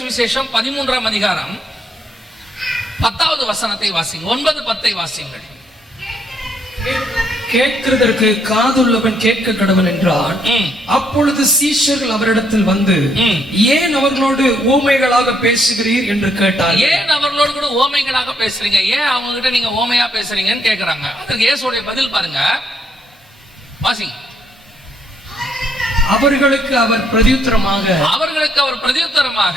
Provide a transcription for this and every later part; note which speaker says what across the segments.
Speaker 1: சுவிசேஷம் பதிமூன்றாம் அதிகாரம் பத்தாவது வசனத்தை வாசிங்க. ஒன்பது பத்தை வாசிங்கள்
Speaker 2: கேட்கிறதற்கு காதுள்ளவன் கேட்க கடவன் என்றான். அப்பொழுது சீஷர்கள் அவரிடத்தில் வந்து. ஏன் அவர்களோடு ஊமைகளாக பேசுகிறீர்? என்று கேட்டார்
Speaker 1: ஏன் அவர்களோடு கூட ஓமைகளாக பேசுறீங்க? ஏன் அவங்க கிட்ட நீங்க ஓமையா பேசுறீங்கன்னு கேக்குறாங்க. அதற்கு இயேசுடைய பதில் பாருங்க. வாசிங்க.
Speaker 2: அவர்களுக்கு அவர் பிரதியுத்தரமாக
Speaker 1: அவர்களுக்கு அவர் பிரதியுத்தரமாக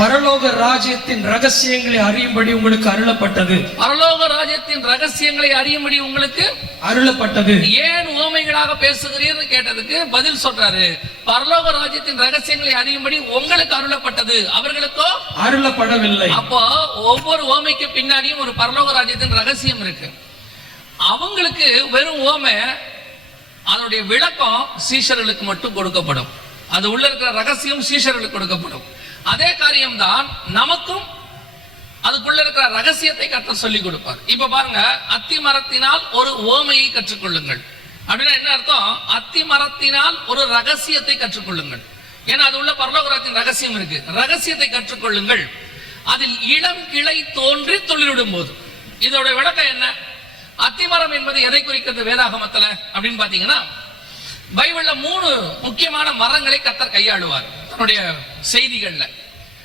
Speaker 2: பரலோக ராஜ்யத்தின் ரகசியங்களை அறியும்படி உங்களுக்கு அருளப்பட்டது.
Speaker 1: பரலோக ராஜ்யத்தின் ரகசியங்களை அறியும்படி உங்களுக்கு
Speaker 2: அருளப்பட்டது.
Speaker 1: ஏன் உவமைகளாக பேசுகிறீர்னு கேட்டதுக்கு பதில் சொல்றாரு. பரலோக ராஜ்யத்தின் ரகசியங்களை அறியும்படி உங்களுக்கு அருளப்பட்டது. அவர்களுக்கோ?
Speaker 2: அருளப்படவில்லை.
Speaker 1: அப்போ ஒவ்வொரு ஓமைக்கு பின்னாடியும் ஒரு பரலோக ராஜ்யத்தின் ரகசியம் இருக்கு. அவங்களுக்கு வெறும் ஓமை அதனுடைய விளக்கம் சீஷர்களுக்கு மட்டும் கொடுக்கப்படும். அது உள்ள இருக்கிற ரகசியம் சீஷர்களுக்கு கொடுக்கப்படும். அதே காரியம்தான் நமக்கும் அதுக்குள்ள இருக்கிற ரகசியத்தை கற்று சொல்லிக் கொடுப்பார். இப்ப பாருங்க அத்தி மரத்தினால் ஒரு ஓமையை கற்றுக்கொள்ளுங்கள். அப்படின்னா என்ன அர்த்தம்? அத்தி மரத்தினால் ஒரு ரகசியத்தை கற்றுக்கொள்ளுங்கள். ஏன்னா அது உள்ள பரலோகராத்தின் ரகசியம் இருக்கு. ரகசியத்தை கற்றுக்கொள்ளுங்கள். அதில் இளம் கிளை தோன்றி தொழிலிடும் போது இதோட விளக்கம் என்ன? அத்திமரம் என்பது எதை குறிக்கிறது வேதாகமத்துல? அப்படின்னு பாத்தீங்கன்னா பைபிள்ல மூணு முக்கியமான மரங்களை கத்தர் கையாளுவார் தன்னுடைய செய்திகள்ல.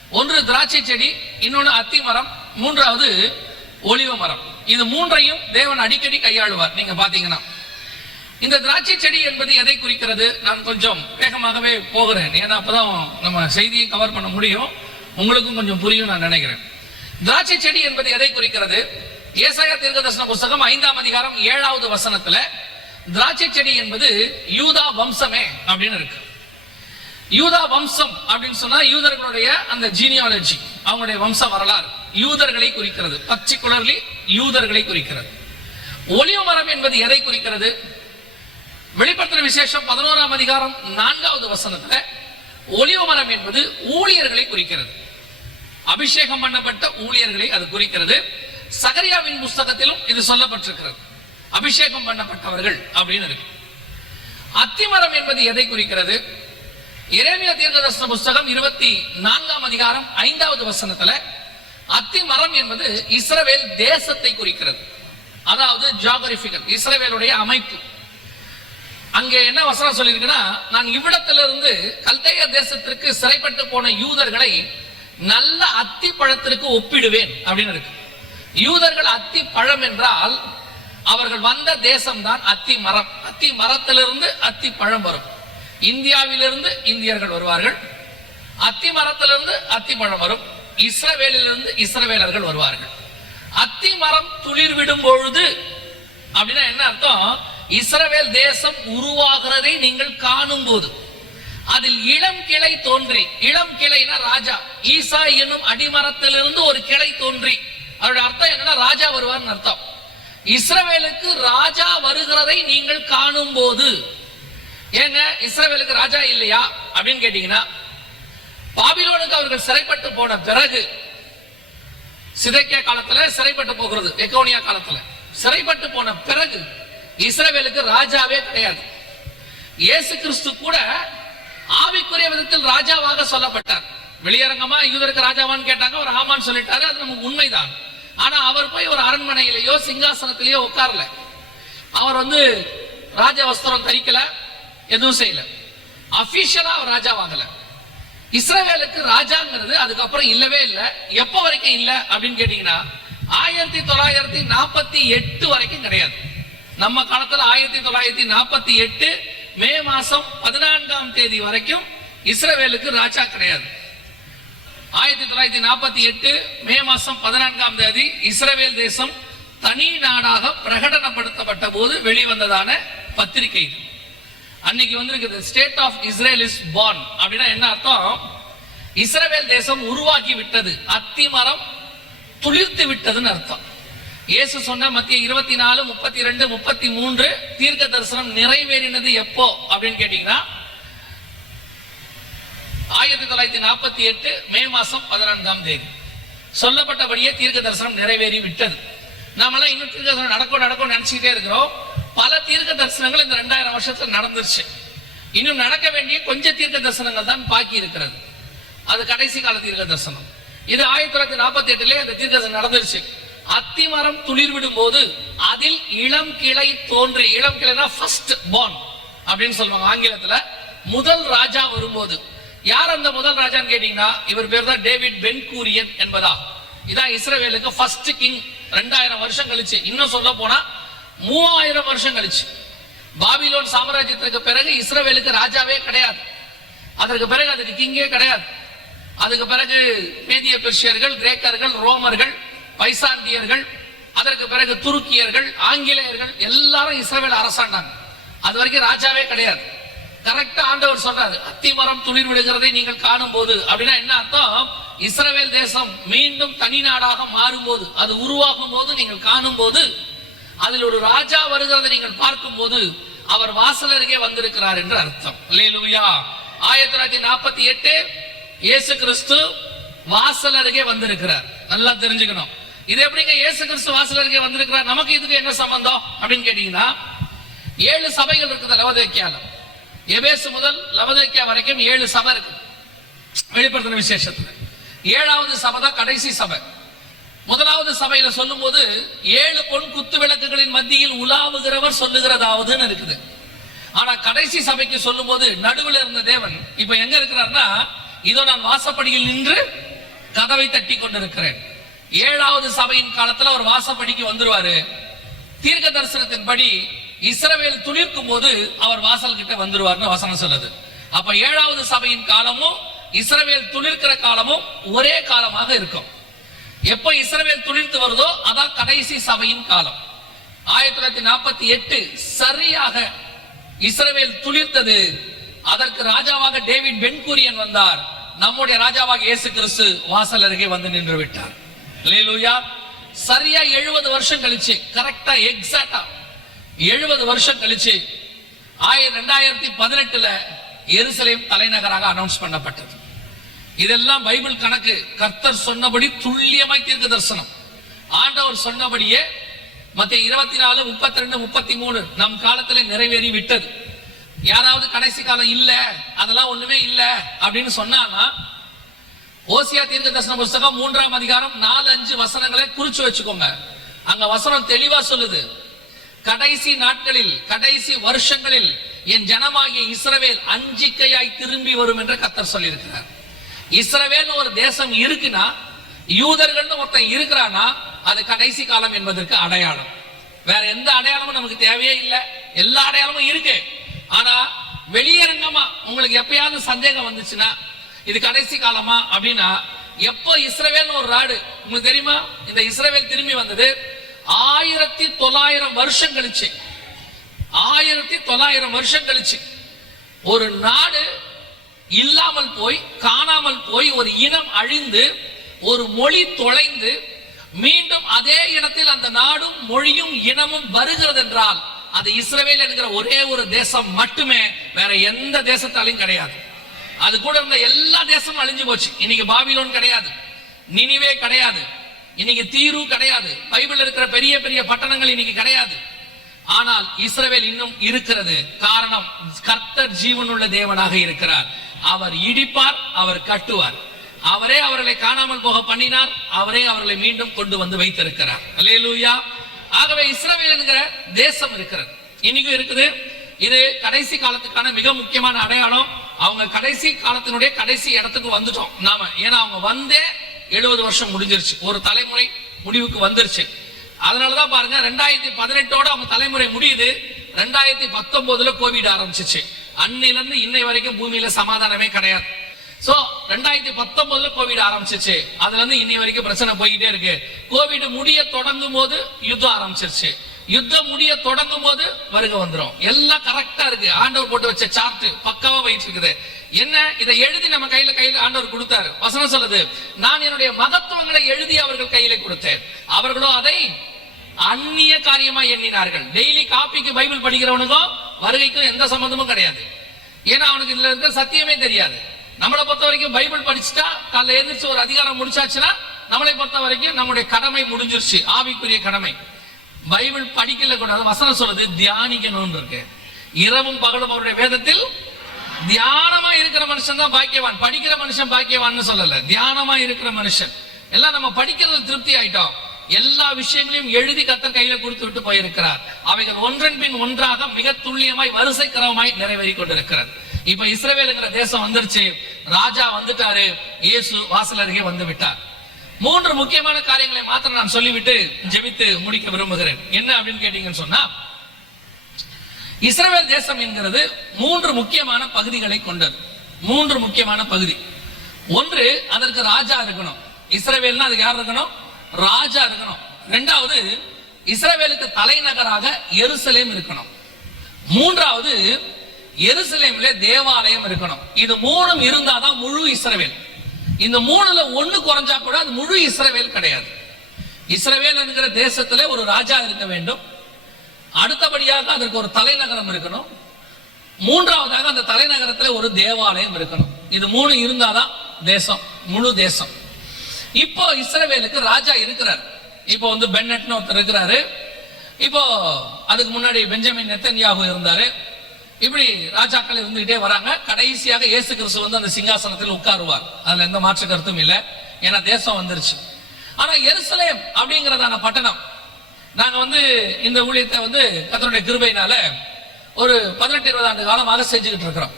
Speaker 1: ஒன்று திராட்சை செடி இன்னொன்று அத்தி மரம் மூன்றாவது ஒலிவ மரம். இது மூன்றையும் தேவன் அடிக்கடி கையாளுவார் நீங்க பாத்தீங்கன்னா. இந்த திராட்சை செடி என்பது எதை குறிக்கிறது? நான் கொஞ்சம் வேகமாகவே போகிறேன். ஏன்னா அப்பதான் நம்ம செய்தியை கவர் பண்ண முடியும். உங்களுக்கும் கொஞ்சம் புரியும் நான் நினைக்கிறேன். திராட்சை செடி என்பது எதை குறிக்கிறது? ஏசாயா தீர்க்கதர்சன புஸ்தகம் ஐந்தாம் அதிகாரம் ஏழாவது வசனத்துல திராட்சை செடி என்பது யூதா வம்சமே அப்படின்னு இருக்கு. யூதா வம்சம் அப்படின்னு சொன்னா யூதர்களுடைய அந்த ஜீனியாலஜி அவங்களுடைய வம்ச வரலாறு யூதர்களை குறிக்கிறது பர்டிகுலர்லி யூதர்களை குறிக்கிறது. ஒளிவு மரம் என்பது எதை குறிக்கிறது? வெளிப்படுத்தின விசேஷம் பதினோராம் அதிகாரம் நான்காவது வசனத்துல ஒளிவு மரம் என்பது ஊழியர்களை குறிக்கிறது. அபிஷேகம் பண்ணப்பட்ட ஊழியர்களை அது குறிக்கிறது. சகரியாவின் புஸ்தகத்திலும் இது சொல்லப்பட்டிருக்கிறது. அபிஷேகம் பண்ணப்பட்டவர்கள் அப்படின்னு இருக்கு. அத்திமரம் என்பது எதை குறிக்கிறது? இறைமைய தீர்க்கதர்சன புஸ்தகம் இருபத்தி நான்காம் அதிகாரம் ஐந்தாவது வசனத்துல அத்திமரம் என்பது இஸ்ரவேல் தேசத்தை குறிக்கிறது. அதாவது ஜியாகிரபிகல் இஸ்ரவேலுடைய அமைப்பு. அங்கே என்ன வசனம் சொல்லியிருக்குன்னா நான் இவ்விடத்திலிருந்து கல்தைய தேசத்திற்கு சிறைப்பட்டு போன யூதர்களை நல்ல அத்தி பழத்திற்கு ஒப்பிடுவேன் அப்படின்னு இருக்கு. யூதர்கள் அத்தி பழம் என்றால் அவர்கள் வந்த தேசம்தான் அத்தி மரம். அத்தி மரத்திலிருந்து அத்தி பழம் வரும். இந்தியாவிலிருந்து இந்தியர்கள் வருவார்கள். அத்தி மரத்திலிருந்து அத்தி பழம் வரும். இஸ்ரவேலிலிருந்து இஸ்ரவேலர்கள் வருவார்கள். அத்தி மரம் துளிர் விடும் பொழுது அப்படின்னா என்ன அர்த்தம்? இஸ்ரவேல் தேசம் உருவாகிறதை நீங்கள் காணும் போது அதில் இளம் கிளை தோன்றி இளம் கிளைனா ராஜா. ஈசா என்னும் அடிமரத்திலிருந்து ஒரு கிளை தோன்றி. அதோட அர்த்தம் என்னன்னா ராஜா வருவார்னு அர்த்தம். இஸ்ரவேலுக்கு ராஜா வருகிறதை நீங்கள் காணும் போது ஏங்க இஸ்ரவேலுக்கு ராஜா இல்லையா? அப்படின்னு கேட்டீங்கன்னா பாபிலோனுக்கு அவர்கள் சிறைப்பட்டு போன பிறகு சிதைக்கிய காலத்துல சிறைப்பட்டு போகிறது எக்கோனியா காலத்துல. சிறைப்பட்டு போன பிறகு இஸ்ரவேலுக்கு ராஜாவே கிடையாது. இயேசு கிறிஸ்து கூட ஆவிக்குரிய விதத்தில் ராஜாவாக சொல்லப்பட்டார். வெளியரங்கமா யூதருக்கு ராஜாவான்னு கேட்டாங்க ஒரு ஆமான்னு சொல்லிட்டாரு அது நமக்கு உண்மைதான். ஆனா அவர் போய் ஒரு அரண்மனையிலேயோ சிங்காசனத்திலேயோ உட்காரல. அவர் வந்து ராஜ வஸ்திரம் தரிக்கல எதுவும் செய்யல. அபிஷியலா அவர் ராஜாவாகல இஸ்ரவேலுக்கு ராஜாங்கிறது அதுக்கப்புறம் இல்லவே இல்லை. எப்ப வரைக்கும் இல்ல அப்படின்னு கேட்டீங்கன்னா ஆயிரத்தி தொள்ளாயிரத்தி நாற்பத்தி எட்டு வரைக்கும் கிடையாது. நம்ம காலத்துல ஆயிரத்தி தொள்ளாயிரத்தி நாற்பத்தி எட்டு மே மாசம் பதினான்காம் தேதி வரைக்கும் இஸ்ரவேலுக்கு ராஜா கிடையாது. ஆயிரத்தி தொள்ளாயிரத்தி நாற்பத்தி எட்டு மே மாசம் பதினான்காம் தேதி இஸ்ரேல் தேசம் தனி நாடாக பிரகடனப்படுத்தப்பட்ட போது வெளிவந்ததான பத்திரிகை இது. அன்னைக்கு வந்திருக்குது state of Israel is born அப்படின்னா என்ன அர்த்தம்? இஸ்ரேல் தேசம் உருவாக்கி விட்டது அத்தி மரம் துளிர்த்து விட்டதுன்னு அர்த்தம். இயேசு சொன்ன மத்திய இருபத்தி நாலு முப்பத்தி ரெண்டு முப்பத்தி மூன்று தீர்க்க தரிசனம் நிறைவேறினது எப்போ அப்படின்னு கேட்டீங்கன்னா ஆயிரத்தி தொள்ளாயிரத்தி நாற்பத்தி எட்டு மே மாசம் பதினான்காம் தேதி. சொல்லப்பட்டபடியே தீர்க்க தரிசனம் நிறைவேறி விட்டது. நாமெல்லாம் இன்னும் தீர்க்க தரிசனம் நடக்கும் நடக்கும் நினைச்சுக்கிட்டே இருக்கிறோம். பல தீர்க்க தரிசனங்கள் இந்த ரெண்டாயிரம் வருஷத்துல நடந்துருச்சு. இன்னும் நடக்க வேண்டிய கொஞ்சம் தீர்க்க தரிசனங்கள் தான் பாக்கி இருக்கிறது. அது கடைசி கால தீர்க்க தரிசனம். இது ஆயிரத்தி தொள்ளாயிரத்தி நாற்பத்தி எட்டுலேயே அந்த தீர்க்க தரிசனம் நடந்துருச்சு. அத்திமரம் துளிர் விடும் போது அதில் இளம் கிளை தோன்றி இளம் கிளைனா ஃபர்ஸ்ட் பார்ன் அப்படின்னு சொல்லுவாங்க ஆங்கிலத்துல. முதல் ராஜா வரும்போது. யார் அந்த முதல் ராஜான்னு கேட்டீங்கன்னா இவர் பேர் தான் டேவிட் பென்கூரியன் என்பதா இதான் இஸ்ரேலுக்கு ஃபர்ஸ்ட் கிங் ரெண்டாயிரம் வருஷம் கழிச்சு. இன்னும் சொல்ல போனா மூவாயிரம் வருஷம் கழிச்சு. பாபிலோன் சாம்ராஜ்யத்திற்கு பிறகு இஸ்ரவேலுக்கு ராஜாவே கிடையாது. அதற்கு பிறகு அதுக்கு கிங்கே கிடையாது. அதுக்கு பிறகு மேதிய பெர்ஷியர்கள் கிரேக்கர்கள் ரோமர்கள் பைசாந்தியர்கள் அதற்கு பிறகு துருக்கியர்கள் ஆங்கிலேயர்கள் எல்லாரும் இஸ்ரவேல் அரசாண்டாங்க அது வரைக்கும் ராஜாவே கிடையாது. கரெக்டா ஆண்டவர் சொல்றாரு. அத்திமரம் துளிர் விடுகிறதை நீங்கள் காணும் போது அப்படின்னா என்ன அர்த்தம்? இஸ்ரேல் தேசம் மீண்டும் தனி நாடாக மாறும்போது அது உருவாகும் போது நீங்கள் காணும் போது அதில் ஒரு ராஜா வருகிறதை நீங்கள் பார்க்கும்போது அவர் வாசல் அருகே வந்திருக்கிறார் என்று அர்த்தம். லேலுயா ஆயிரத்தி தொள்ளாயிரத்தி நாற்பத்தி எட்டு இயேசு கிறிஸ்து வாசல் அருகே வந்திருக்கிறார். நல்லா தெரிஞ்சுக்கணும். இது எப்படிங்க இயேசு கிறிஸ்து வாசல் அருகே வந்திருக்கிறார்? நமக்கு இதுக்கு என்ன சம்பந்தம்? அப்படின்னு கேட்டீங்கன்னா ஏழு சபைகள் இருக்குது லவதேக்கியால. எபேசு முதல் லவதேக்கியா வரைக்கும் ஏழு சபை இருக்கு. வெளிப்படுத்தின விசேஷத்துல. ஏழாவது சபை தான் கடைசி சபை. முதலாவது சபையில சொல்லும்போது ஏழு பொன் குத்து விளக்குகளின் மத்தியில் உலாவுகிறவர் சொல்லுகிறதாவதுன்னு இருக்குது. ஆனா கடைசி சபைக்கு சொல்லும்போது நடுவில் இருந்த தேவன் இப்ப எங்க இருக்கிறார்னா இதோ நான் வாசப்படியில் நின்று கதவை தட்டி கொண்டிருக்கிறேன். ஏழாவது சபையின் காலத்துல அவர் வாசப்படிக்கு வந்துருவாரு. தீர்க்க தரிசனத்தின்படி இஸ்ரவேல் துளிர்க்கும் போது அவர் வாசல் கிட்ட வந்துருவார்னு வசனம் சொல்லுது. அப்ப ஏழாவது சபையின் காலமும் இஸ்ரவேல் துளிர்க்கிற காலமும் ஒரே காலமாக இருக்கும். எப்போ இஸ்ரவேல் துளிர்த்து வருதோ அதான் கடைசி சபையின் காலம். ஆயிரத்தி தொள்ளாயிரத்தி நாற்பத்தி எட்டு சரியாக இஸ்ரவேல் துளிர்த்தது அதற்கு ராஜாவாக டேவிட் பென்கூரியன் வந்தார். நம்முடைய ராஜாவாக இயேசு கிறிஸ்து வாசல் அருகே வந்து நின்று விட்டார் சரியா எழுபது வருஷம் கழிச்சு கரெக்டா எக்ஸாக்டா எழுபது வருஷம் கழிச்சு ஆயிரம் ரெண்டாயிரத்தி பதினெட்டுல எருசலேம் தலைநகராக அனௌன்ஸ் பண்ணப்பட்டது. இதெல்லாம் பைபிள் கணக்கு. கர்த்தர் சொன்னபடி துல்லியமாய் தீர்க்க தரிசனம். ஆண்டவர் சொன்னபடியே மத்திய இருபத்தி நாலு முப்பத்தி ரெண்டு முப்பத்தி மூணு நம் காலத்துல நிறைவேறி விட்டது. யாராவது கடைசி காலம் இல்ல அதெல்லாம் ஒண்ணுமே இல்ல அப்படின்னு சொன்னானா ஓசியா தீர்க்க தரிசன புஸ்தகம் மூன்றாம் அதிகாரம் நாலு அஞ்சு வசனங்களை குறிச்சு வச்சுக்கோங்க. அங்க வசனம் தெளிவா சொல்லுது. கடைசி நாட்களில் கடைசி வருஷங்களில் என் ஜனமாகிய இஸ்ரவேல் அஞ்சிக்கையாய் திரும்பி வரும் என்று கத்தர் சொல்லியிருக்கிறார். இஸ்ரவேல்னு ஒரு தேசம் இருக்குன்னா யூதர்கள்னு ஒருத்தன் இருக்கிறானா அது கடைசி காலம் என்பதற்கு அடையாளம். வேற எந்த அடையாளமும் நமக்கு தேவையே இல்லை. எல்லா அடையாளமும் இருக்கு. ஆனா வெளியரங்கமா உங்களுக்கு எப்பயாவது சந்தேகம் வந்துச்சுன்னா இது கடைசி காலமா அப்படின்னா எப்போ இஸ்ரவேல்னு ஒரு நாடு உங்களுக்கு தெரியுமா? இந்த இஸ்ரவேல் திரும்பி வந்தது ஆயிரத்தி தொள்ளாயிரம் வருஷம் கழிச்சு ஆயிரத்தி தொள்ளாயிரம் வருஷம் கழிச்சு ஒரு நாடு இல்லாமல் போய் காணாமல் போய் ஒரு இனம் அழிந்து ஒரு மொழி தொலைந்து மீண்டும் அதே இடத்தில் அந்த நாடும் மொழியும் இனமும் வருகிறது என்றால் அது இஸ்ரேல் என்கிற ஒரே ஒரு தேசம் மட்டுமே வேற எந்த தேசத்தாலையும் கிடையாது. அது கூட இருந்த எல்லா தேசமும் அழிஞ்சு போச்சு. இன்னைக்கு பாபிலோன் கிடையாது. நினிவே கிடையாது. இன்னைக்கு தீரு கிடையாது. பைபிள் இருக்கிற பெரிய பெரிய பட்டணங்கள் இன்னைக்கு கிடையாது. ஆனால் இஸ்ரவேல் இன்னும் இருக்கிறது. காரணம் கர்த்தர் ஜீவனுள்ள தேவனாக இருக்கிறார். அவர் இடிப்பார் அவர் கட்டுவார். அவரே அவர்களை காணாமல் போக பண்ணினார். அவரே அவர்களை மீண்டும் கொண்டு வந்து வைத்திருக்கிறார். அலேலூயா ஆகவே இஸ்ரவேல் என்கிற தேசம் இருக்கிறது. இன்னைக்கும் இருக்குது. இது கடைசி காலத்துக்கான மிக முக்கியமான அடையாளம். அவங்க கடைசி காலத்தினுடைய கடைசி இடத்துக்கு வந்துட்டோம் நாம. ஏன்னா அவங்க வந்தே எழுபது வருஷம் முடிஞ்சிருச்சு. ஒரு தலைமுறை முடிவுக்கு வந்துருச்சு. அதனாலதான் பாருங்க ரெண்டாயிரத்தி பதினெட்டோட அவங்க தலைமுறை முடியுது. ரெண்டாயிரத்தி பத்தொன்பதுல கோவிட் ஆரம்பிச்சிச்சு. அன்னில இருந்து இன்னை வரைக்கும் பூமியில சமாதானமே கிடையாது. சோ ரெண்டாயிரத்தி பத்தொன்பதுல கோவிட் ஆரம்பிச்சிச்சு. அதுல இருந்து இன்னை வரைக்கும் பிரச்சனை போய்கிட்டே இருக்கு. கோவிட் முடிய தொடங்கும் போது யுத்தம் ஆரம்பிச்சிருச்சு. யுத்தம் முடிய தொடங்கும் போது வருகை வந்துரும். எல்லாம் கரெக்டா இருக்கு. ஆண்டவர் போட்டு வச்ச சார்ட் பக்காவா போயிட்டு இருக்குது. என்ன? இதை எழுதி நம்ம கையில கையில ஆண்டவர் கொடுத்தாரு. வசனம் சொல்லுது நான் என்னுடைய மகத்துவங்களை எழுதி அவர்கள் கையில கொடுத்தேன். அவர்களோ அதை அந்நிய காரியமா எண்ணினார்கள். டெய்லி காப்பிக்கு பைபிள் படிக்கிறவனுக்கும் வருகைக்கும் எந்த சம்பந்தமும் கிடையாது. ஏன்னா அவனுக்கு இதுல இருக்க சத்தியமே தெரியாது. நம்மளை பொறுத்த வரைக்கும் பைபிள் படிச்சுட்டா காலைல எழுந்திரிச்சு ஒரு அதிகாரம் முடிச்சாச்சுன்னா நம்மளை பொறுத்த வரைக்கும் நம்முடைய கடமை முடிஞ்சிருச்சு. ஆவிக்குரிய கடமை. பைபிள் படிக்கல கூடாது வசனம் சொல்லுது தியானிக்கணும்னு இருக்கு இரவும் பகலும் அவருடைய வேதத்தில் தியானமா இருக்கிற மனுஷன் தான் பாக்கியவான். படிக்கிற மனுஷன் பாக்கியவான்னு சொல்லல. தியானமா இருக்கிற மனுஷன். எல்லாம் நம்ம படிக்கிறது திருப்தி ஆயிட்டோம். எல்லா விஷயங்களையும் எழுதி கத்தர் கையில கொடுத்து விட்டு போயிருக்கிறார். அவைகள் ஒன்றன் பின் ஒன்றாக மிக துல்லியமாய் வரிசை கிரமமாய் நிறைவேறி கொண்டிருக்கிறது. இப்ப இஸ்ரேவேலுங்கிற தேசம் வந்துருச்சு. ராஜா வந்துட்டாரு. இயேசு வாசல் அருகே வந்து விட்டார். மூன்று முக்கியமான காரியங்களை மாத்திரம் நான் சொல்லிவிட்டு ஜெபித்து முடிக்க விரும்புகிறேன். என்ன அப்படின்னு கேட்டீங்கன்னு சொன்னா இஸ்ரேல் தேசம் என்கிறது மூன்று முக்கியமான பகுதிகளை கொண்டது. மூன்று முக்கியமான பகுதி. ஒன்று அதற்கு ராஜா இருக்கணும். இஸ்ரவேல்னா அதுக்கு யார் இருக்கணும்? ராஜா இருக்கணும். ரெண்டாவது இஸ்ரேவேலுக்கு தலைநகராக எருசலேம் இருக்கணும். மூன்றாவது எருசலேம்ல தேவாலயம் இருக்கணும். இது மூணும் இருந்தாதான் முழு இஸ்ரவேல். இந்த மூணுல ஒண்ணு குறைஞ்சா கூட அது முழு இஸ்ரவேல் கிடையாது. இஸ்ரவேல் என்கிற தேசத்துல ஒரு ராஜா இருக்க வேண்டும். அடுத்தபடியாக அதற்கு ஒரு தலைநகரம் இருக்கணும். மூன்றாவதாக அந்த தலைநகரத்துல ஒரு தேவாலயம் இருக்கணும். இது மூணு இருந்தாதான் தேசம் முழு தேசம். இப்போ இஸ்ரவேலுக்கு ராஜா இருக்கிறார். இப்போ வந்து பென்னட்னு ஒருத்தர் இருக்கிறாரு. இப்போ அதுக்கு முன்னாடி பெஞ்சமின் நெத்தன்யாகு இருந்தாரு. இப்படி ராஜாக்கள் இருந்துகிட்டே வராங்க. கடைசியாக இயேசு கிறிஸ்து வந்து அந்த சிங்காசனத்தில் உட்காருவார். அதுல எந்த மாற்று கருத்தும் இல்லை. ஏன்னா தேசம் வந்துருச்சு. ஆனா எருசலேம் அப்படிங்கிறதான பட்டணம். நாங்க வந்து இந்த ஊழியத்தை வந்து கத்தனுடைய கிருபையினால ஒரு பதினெட்டு இருபது ஆண்டு காலமாக செஞ்சுக்கிட்டு இருக்கிறோம்.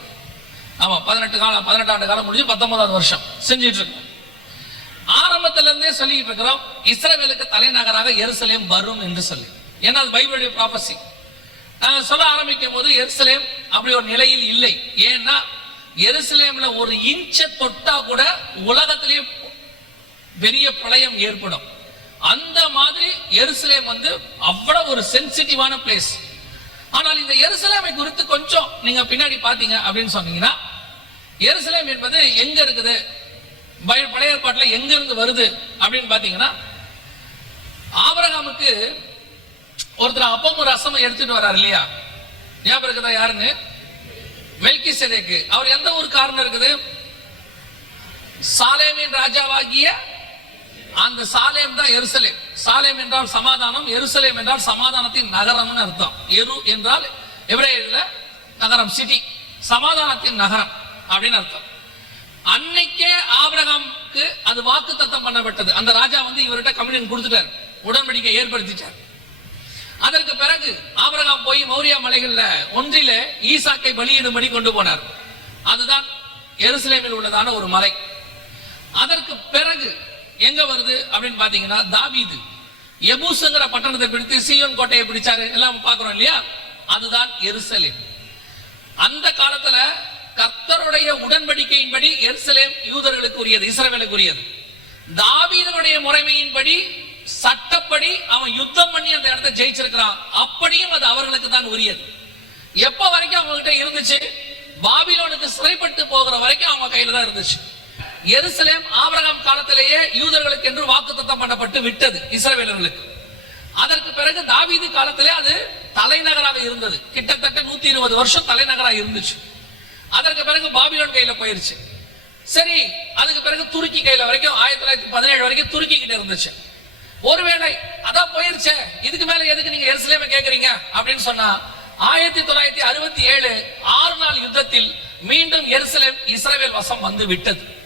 Speaker 1: ஆமா பதினெட்டு காலம் பதினெட்டு ஆண்டு காலம் முடிஞ்சு பத்தொன்பதாவது வருஷம் செஞ்சுட்டு இருக்கோம். ஆரம்பத்துல இருந்தே சொல்லிட்டு இருக்கிறோம் இஸ்ரேலுக்கு தலைநகராக எருசலேம் வரும் என்று சொல்லி. ஏன்னா அது பைபிளுடைய ப்ராபசி சொல்ல ஆரம்பிக்கும் போது எருசலேம் அப்படி ஒரு நிலையில் இல்லை. ஏன்னா எருசலேம்ல ஒரு இன்ச்ச தொட்டா கூட உலகத்திலேயே பெரிய பிரளயம் ஏற்படும். அந்த மாதிரி எருசலேம் வந்து அவ்வளவு ஒரு சென்சிட்டிவான பிளேஸ் ஆனால் இந்த எருசலேமை குறித்து கொஞ்சம் நீங்க பின்னாடி பாத்தீங்க அப்படின்னு சொன்னீங்கன்னா எருசலேம் என்பது எங்க இருக்குது? பய- பழைய ஏற்பாட்டில் எங்க இருந்து வருது அப்படின்னு பாத்தீங்கன்னா ஆபரகாமுக்கு ஒருத்தர் அப்பமும் ரசமும் எடுத்துட்டு வர்றாரு இல்லையா? ஞாபகம் இருக்குதா யாருன்னு? மெல்கி அவர் எந்த ஒரு காரணம் இருக்குது? சாலேமின் ராஜாவாகிய அந்த சாலேம் தான் எருசலேம். சாலேம் என்றால் சமாதானம் எருசலேம் என்றால் சமாதானத்தின் நகரம்னு அர்த்தம். எரு என்றால் எவ்வளவு நகரம் சிட்டி சமாதானத்தின் நகரம் அப்படின்னு அர்த்தம். அன்னைக்கே ஆபிரகாம்க்கு அது வாக்கு தத்தம் பண்ணப்பட்டது. அந்த ராஜா வந்து இவர்கிட்ட கம்யூனியன் கொடுத்துட்டார். உடன்படிக்கை ஏற்படுத்திட்டார். அதற்கு பிறகு ஆபரகாம் போய் மௌரியா மலைகள்ல ஒன்றில ஈசாக்கை பலியிடும்படி கொண்டு போனார். அதுதான் எருசலேமில் உள்ளதான ஒரு மலை. அதற்கு பிறகு எங்க வருது அப்படின்னு பாத்தீங்கன்னா தாவீது. எபூசுங்கிற பட்டணத்தை பிடித்து சீயோன் கோட்டையை பிடிச்சாரு. எல்லாம் பாக்குறோம் இல்லையா? அதுதான் எருசலேம். அந்த காலத்துல கர்த்தருடைய உடன்படிக்கையின்படி எருசலேம் யூதர்களுக்கு உரியது இஸ்ரவேலுக்கு உரியது. தாவீதனுடைய முறைமையின்படி சட்டப்படி அவன் யுத்தம் பண்ணி அந்த இடத்தை ஜெயிச்சிருக்கிறான். அப்படியும் அது அவர்களுக்கு தான் உரியது. எப்ப வரைக்கும் அவங்க கிட்ட இருந்துச்சு? பாபிலோனுக்கு சிறைப்பட்டு போகிற வரைக்கும் அவங்க கையில தான் இருந்துச்சு. எருசலேம் ஆபரகம் காலத்திலேயே யூதர்களுக்கு என்று வாக்குத்தத்தம் பண்ணப்பட்டு விட்டது இஸ்ரவேலர்களுக்கு. அதற்கு பிறகு தாவீது காலத்திலே அது தலைநகராக இருந்தது. கிட்டத்தட்ட நூத்தி இருபது வருஷம் தலைநகராக இருந்துச்சு. அதற்கு பிறகு பாபிலோன் கையில போயிருச்சு. சரி அதுக்கு பிறகு துருக்கி கையில வரைக்கும் ஆயிரத்தி தொள்ளாயிரத்தி பதினேழு வரைக்கும் துருக்கி கிட்ட இருந்துச்சு. ஒருவேளை அதான் போயிருச்சே இதுக்கு மேல எதுக்கு நீங்க எருசலேமை கேக்குறீங்க? அப்படின்னு சொன்னா ஆயிரத்தி தொள்ளாயிரத்தி அறுபத்தி ஏழு ஆறு நாள் யுத்தத்தில் மீண்டும் எருசலேம் இஸ்ரேல் வசம் வந்து விட்டது.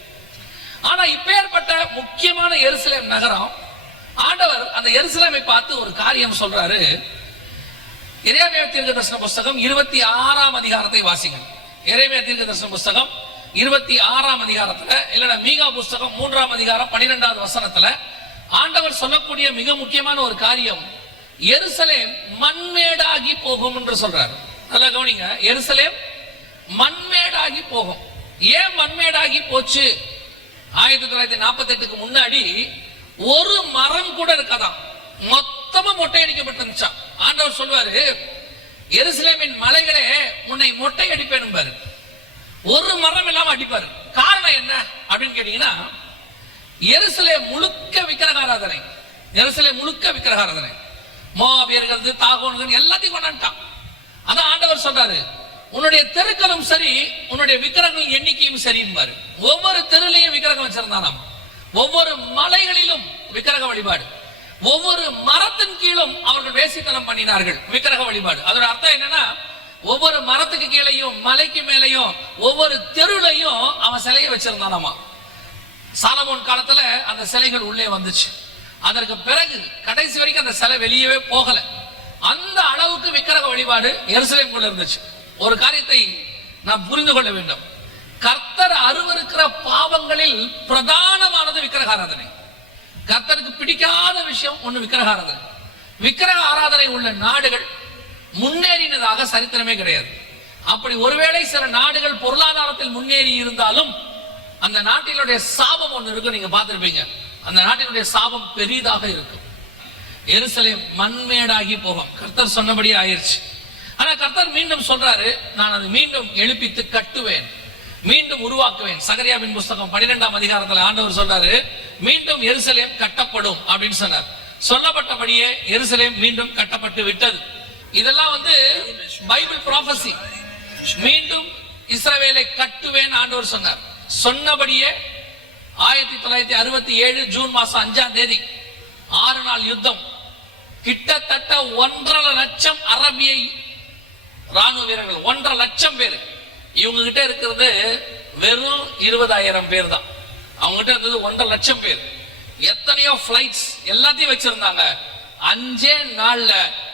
Speaker 1: ஆனா இப்பேற்பட்ட முக்கியமான எருசலேம் நகரம் ஆண்டவர் அந்த எருசலேமை பார்த்து ஒரு காரியம் சொல்றாரு. இறைமைய தீர்க்க தரிசன புஸ்தகம் இருபத்தி ஆறாம் அதிகாரத்தை வாசிங்க. இறைமைய தீர்க்க தரிசன புஸ்தகம் இருபத்தி ஆறாம் அதிகாரத்துல இல்லைன்னா மீகா புஸ்தகம் மூன்றாம் அதிகாரம் பன்னிரெண்டாவது வசனத்துல ஆண்டவர் சொல்லக்கூடிய மிக முக்கியமான ஒரு காரியம் எருசலேம் மண்மேடாகி போகும் என்று சொல்றாரு. நல்லா கவனிங்க எருசலேம் மண்மேடாகி போகும். ஏன் மண்மேடாகி போச்சு? ஆயிரத்தி தொள்ளாயிரத்தி நாற்பத்தி எட்டுக்கு முன்னாடி ஒரு மரம் கூட இருக்காதாம். மொத்தமா மொட்டை அடிக்கப்பட்டிருந்துச்சா ஆண்டவர் சொல்வாரு எருசலேமின் மலைகளே உன்னை மொட்டை அடிப்பேன் பாரு ஒரு மரம் இல்லாம அடிப்பாரு. காரணம் என்ன அப்படின்னு கேட்டீங்கன்னா எருசலே முழுக்க விக்கிரகாராதனை. எருசலே முழுக்க விக்கிரகாராதனை. மோபியர்கள் தாகோன்கள் எல்லாத்தையும் கொண்டாண்டான் அதான் ஆண்டவர் சொல்றாரு உன்னுடைய தெருக்களும் சரி உன்னுடைய விக்கிரகங்கள் எண்ணிக்கையும் சரிம்பாரு ஒவ்வொரு தெருலையும் விக்கிரகம் வச்சிருந்தானாம் ஒவ்வொரு மலைகளிலும் விக்கிரக வழிபாடு. ஒவ்வொரு மரத்தின் கீழும் அவர்கள் வேசித்தனம் பண்ணினார்கள் விக்கிரக வழிபாடு. அதோட அர்த்தம் என்னன்னா ஒவ்வொரு மரத்துக்கு கீழையும் மலைக்கு மேலையும் ஒவ்வொரு தெருலையும் அவன் சிலையை வச்சிருந்தானாமா. சாலமோன் காலத்துல அந்த சிலைகள் உள்ளே வந்துச்சு. அதற்கு பிறகு கடைசி வரைக்கும் அந்த சிலை வெளியவே போகல. அந்த அளவுக்கு விக்கிரக வழிபாடு எருசலேமுக்குள்ள இருந்துச்சு. ஒரு காரியத்தை நாம் புரிந்து கொள்ள வேண்டும். கர்த்தர் அருவருக்கிற பாவங்களில் பிரதானமானது விக்கிரக ஆராதனை கர்த்தருக்கு பிடிக்காத விஷயம் ஒண்ணு விக்கிரக ஆராதனை விக்கிரக ஆராதனை உள்ள நாடுகள் முன்னேறினதாக சரித்திரமே கிடையாது. அப்படி ஒருவேளை சில நாடுகள் பொருளாதாரத்தில் முன்னேறி இருந்தாலும் அந்த நாட்டினுடைய சாபம் ஒன்று இருக்கு நீங்க பார்த்துருப்பீங்க. அந்த நாட்டினுடைய சாபம் பெரிதாக இருக்கும். எருசலேம் மண்மேடாகி போகும். கர்த்தர் சொன்னபடியே ஆயிடுச்சு ஆனா கர்த்தர் மீண்டும் சொல்றாரு நான் அதை மீண்டும் எழுப்பித்து கட்டுவேன். மீண்டும் உருவாக்குவேன். சகரியாவின் புஸ்தகம் பன்னிரெண்டாம் அதிகாரத்தில் ஆண்டவர் சொல்றாரு மீண்டும் எருசலேம் கட்டப்படும் அப்படின்னு சொன்னார். சொல்லப்பட்டபடியே எருசலேம் மீண்டும் கட்டப்பட்டு விட்டது. இதெல்லாம் வந்து பைபிள் ப்ராஃபசி மீண்டும் இஸ்ரவேலை கட்டுவேன் ஆண்டவர் சொன்னார். சொன்னபடியே ஆயிரத்தி தொள்ளாயிரத்தி அறுபத்தி ஏழு ஜூன் மாசம் அஞ்சாம் தேதி ஆறு நாள் யுத்தம். கிட்டத்தட்ட ஒன்றரை லட்சம் அரபிய ராணுவ வீரர்கள் ஒன்றரை லட்சம் பேர். இவங்க கிட்ட இருக்கிறது வெறும் இருபதாயிரம் பேர் தான் அவங்க கிட்ட இருந்தது ஒன்றரை லட்சம் பேர். எத்தனையோ பிளைட்ஸ் எல்லாத்தையும் வச்சிருந்தாங்க. அஞ்சே நாள்ல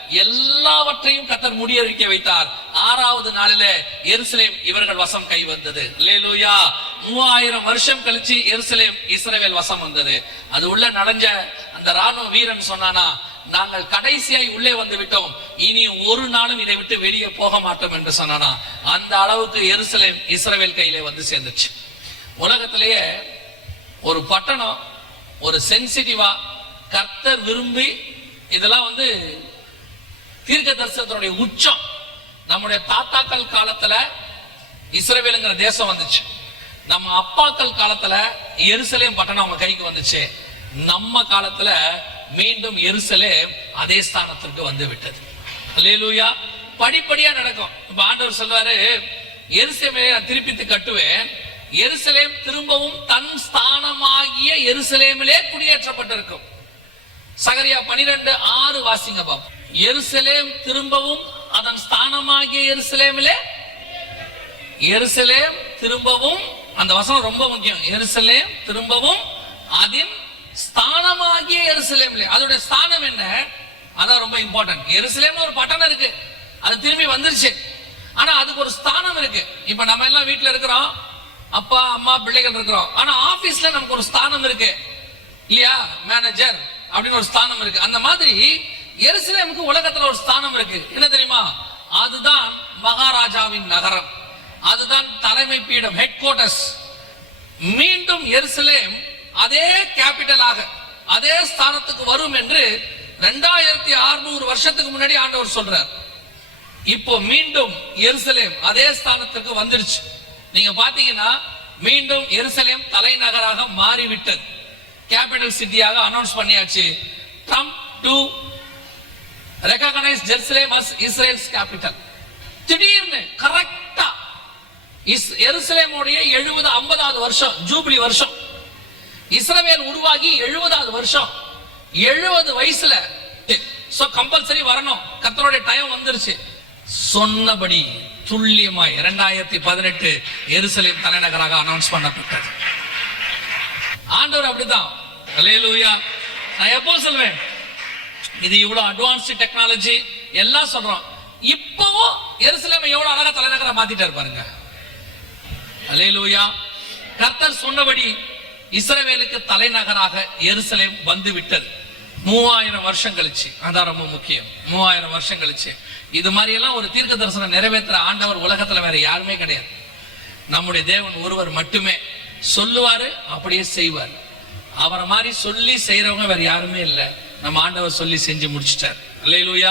Speaker 1: எல்லாவற்றையும் கத்தர் முடியறிக்க வைத்தார். ஆறாவது நாளில எருசலேம் இவர்கள் வசம் கை வந்தது. லேலூயா மூவாயிரம் வருஷம் கழிச்சு எருசலேம் இஸ்ரேவேல் வசம் வந்தது. அது உள்ள நடஞ்ச அந்த ராணுவ வீரன் சொன்னானா நாங்கள் கடைசியாய் உள்ளே வந்து விட்டோம். இனி ஒரு நாளும் இதை விட்டு வெளியே போக மாட்டோம் என்று சொன்னானா. அந்த அளவுக்கு எருசலேம் இஸ்ரவேல் கையிலே வந்து சேர்ந்துச்சு. உலகத்திலேயே ஒரு பட்டணம் ஒரு சென்சிட்டிவா கர்த்தர் விரும்பி இதெல்லாம் வந்து தீர்க்க தரிசனத்தினுடைய உச்சம் நம்முடைய தாத்தாக்கள் காலத்துல இஸ்ரவேலுங்கிற தேசம் வந்துச்சு. நம்ம அப்பாக்கள் காலத்துல எருசலேம் பட்டணம் அவங்க கைக்கு வந்துச்சு. நம்ம காலத்துல மீண்டும் எருசலேம் அதே ஸ்தானத்திற்கு வந்து விட்டது. அல்லேலூயா. படிப்படியா நடக்கும். இப்ப ஆண்டவர் சொல்வாரு எருசலேமே நான் திருப்பித்து கட்டுவேன். எருசலேம் திரும்பவும் தன் ஸ்தானமாகிய எருசலேமிலே குடியேற்றப்பட்டிருக்கும். சகரியா பனிரெண்டு ஆறு வாசிங்க பாப்போம். எருசலேம் திரும்பவும் அதன் ஸ்தானமாகிய எருசலேமிலே? எருசலேம் திரும்பவும் அந்த வசனம் ரொம்ப முக்கியம். எருசலேம் திரும்பவும் அதன் ஸ்தானமாகிய எருசலேம்ல. அதோட ஸ்தானம் என்ன? அதான் ரொம்ப இம்பார்ட்டன்ட் எருசலேம்னு ஒரு பட்டணம் இருக்கு. அது திரும்பி வந்துருச்சு. ஆனா அதுக்கு ஒரு ஸ்தானம் இருக்கு. இப்ப நம்ம எல்லாம் வீட்டுல இருக்கிறோம். அப்பா அம்மா பிள்ளைகள் இருக்கிறோம். ஆனா ஆபீஸ்ல நமக்கு ஒரு ஸ்தானம் இருக்கு. இல்லையா? மேனேஜர் அப்படின்னு ஒரு ஸ்தானம் இருக்கு. அந்த மாதிரி எருசலேமுக்கு உலகத்துல ஒரு ஸ்தானம் இருக்கு. என்ன தெரியுமா? அதுதான் மகாராஜாவின் நகரம். அதுதான் தலைமை பீடம் ஹெட் குவார்டர்ஸ் மீண்டும் எருசலேம் அதே கேபிட்டலாக அதே ஸ்தானத்துக்கு வரும் என்று ரெண்டாயிரத்தி அறுநூறு வருஷத்துக்கு முன்னாடி ஆண்டவர் சொல்றார். இப்போ மீண்டும் எருசலேம் அதே ஸ்தானத்துக்கு வந்துருச்சு. நீங்க பாத்தீங்கன்னா மீண்டும் எருசலேம் தலைநகராக மாறிவிட்டது. கேபிட்டல் சிட்டியாக அனௌன்ஸ் பண்ணியாச்சு. Trump to recognise Jerusalem as Israel's capital திடீர்னு கரெக்டா இஸ் எருசலேமுடைய எழுபது ஐம்பதாவது வருஷம் ஜூபிலி வருஷம். இஸ்ரவேல் உருவாகி எழுபதாவது வருஷம். எழுபது வயசுல சோ கம்பல்சரி வரணும். கர்த்தருடைய டைம் வந்துருச்சு. சொன்னபடி துல்லியமாய் இரண்டாயிரத்தி பதினெட்டு எருசலேம் தலைநகராக அனௌன்ஸ் பண்ணப்பட்டது. ஆண்டவர் அப்படிதான் நான் எப்போ சொல்வேன்? இது இவ்வளவு அட்வான்ஸ்டு டெக்னாலஜி எல்லாம் சொல்றோம். இப்பவும் எருசலேமை எவ்வளவு அழகா தலைநகரை மாத்திட்டாரு பாருங்க. அல்லேலூயா. கர்த்தர் சொன்னபடி இஸ்ரவேலுக்கு தலைநகராக எருசலேம் வந்து விட்டது. மூவாயிரம் வருஷம் கழிச்சு. அதான் ரொம்ப முக்கியம். மூவாயிரம் வருஷம் கழிச்சு. இது மாதிரி எல்லாம் ஒரு தீர்க்க தரிசனம் நிறைவேற்ற ஆண்டவர் உலகத்துல வேற யாருமே கிடையாது. நம்முடைய தேவன் ஒருவர் மட்டுமே. சொல்லுவாரு அப்படியே செய்வார். அவரை மாதிரி சொல்லி செய்யறவங்க வேற யாருமே இல்லை. நம்ம ஆண்டவர் சொல்லி செஞ்சு முடிச்சிட்டார். அல்லேலூயா